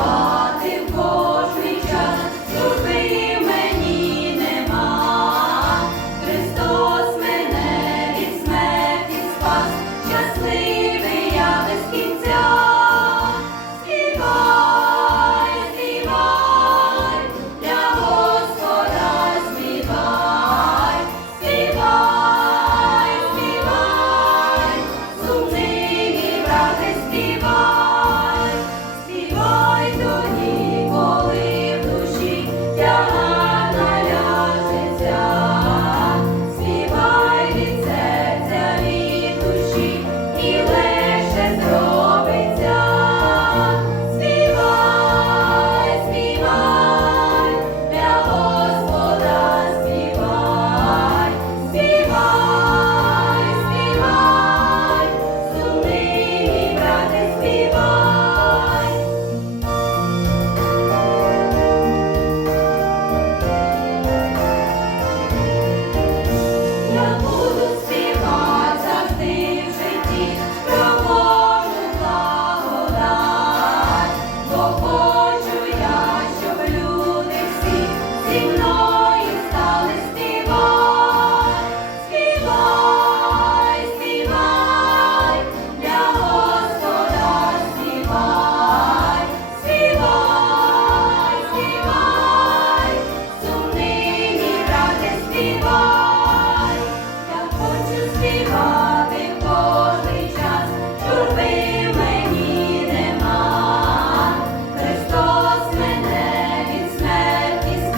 方。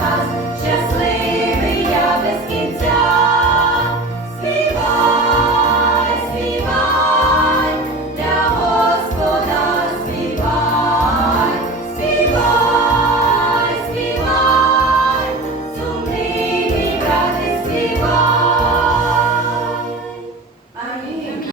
cause